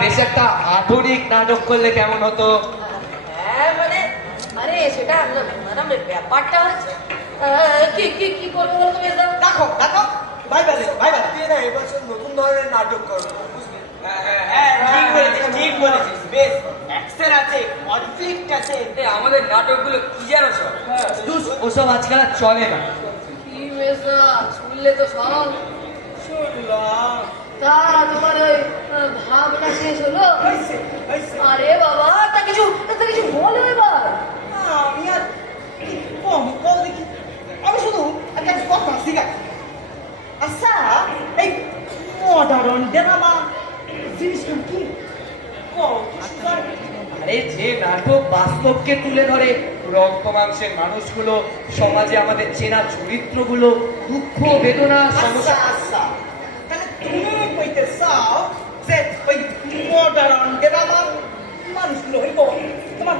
বেশ একটা আধুনিক নাটক করলে কেমন হতো? হ্যাঁ মানে আরে সেটা ম্যাডাম ব্যাপারটা হচ্ছে কি কি কি করবো বলতো মেজদা? দেখো দেখো ভাই তুই না এবছর নতুন ধরনের নাটক করবো বুঝলি? হ্যাঁ ঠিক বলেছিস বেশ অ্যাকশন আছে কনফ্লিক্ট আছে আমাদের নাটকগুলো কি জানো সব? ধুস, ওসব আজকাল আর চলে না। কি মেজদা শুনলে তো সব? শুনলাম তা তোমার ওই ভাবনা শেষ হলো? হয়েছে। আরে বাবা তা কিছু বলো এবার। আমি আর কম দেখি আমি শুধু একটা কথা শিখাচ্ছি। আচ্ছা এই মডার্ন ড্রামা জিনিসটা কি? আরে যে নাটক বাস্তবকে তুলে ধরে, রক্ত মাংসের মানুষগুলো, সমাজে আমাদের চেনা চরিত্রগুলো, দুঃখ বেদনা সমস্যা। আচ্ছা তাহলে তুমি কইতে চাও যে ওই মডার্ন ড্রামা মানুষগুলো হইব তোমার